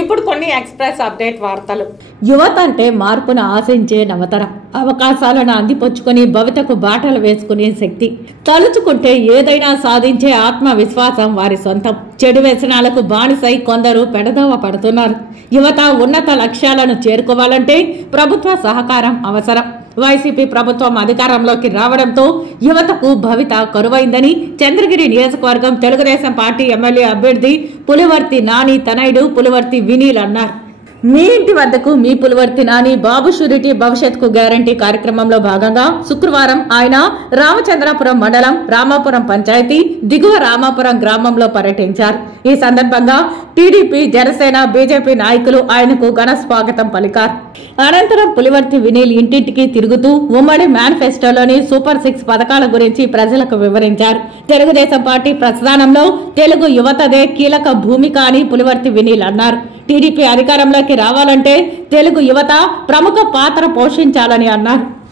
ఇప్పుడు కొన్ని express update వార్తలు. యువత అంటే మార్పును ఆశించే నవతరం, అవకాశాలను అందిపుచ్చుకుని భవితకు బాటలు వేసుకునే శక్తి, తలుచుకుంటే ఏదైనా సాధించే ఆత్మవిశ్వాసం వారి సొంతం. చెడు వ్యసనాలకు బానిసై కొందరు పెడదోవ పడుతున్నారు. యువత ఉన్నత లక్ష్యాలను చేరుకోవాలంటే ప్రభుత్వ సహకారం అవసరం. వైసీపీ ప్రభుత్వం అధికారంలోకి రావడంతో యువతకు భవిత కరువైందని చంద్రగిరి నియోజకవర్గం తెలుగుదేశం పార్టీ ఎమ్మెల్యే అభ్యర్థి పులివర్తి నాని తనయుడు పులివర్తి వినీల్ అన్నారు. మీ ఇంటి వద్దకు మీ పులివర్తి నాని బాబు షూరిటీ భవిష్యత్కు గ్యారంటీ కార్యక్రమంలో భాగంగా శుక్రవారం ఆయన రామచంద్రాపురం మండలం రామాపురం పంచాయతీ దిగువ రామాపురం గ్రామంలో పర్యటించారు. ఈ సందర్భంగా టీడీపీ, జనసేన, బీజేపీ నాయకులు ఆయనకు ఘన స్వాగతం పలికారు. అనంతరం పులివర్తి వినీల్ ఇంటింటికి తిరుగుతూ ఉమ్మడి మేనిఫెస్టోలోని సూపర్ 6 పథకాల గురించి ప్రజలకు వివరించారు. తెలుగుదేశం పార్టీ ప్రస్థానంలో తెలుగు యువతదే కీలక భూమిక అని పులివర్తి వినీల్ అన్నారు. టీడీపీ అధికారంలోకి రావాలంటే తెలుగు యువత ప్రముఖ పాత్ర పోషించాలని అన్నారు.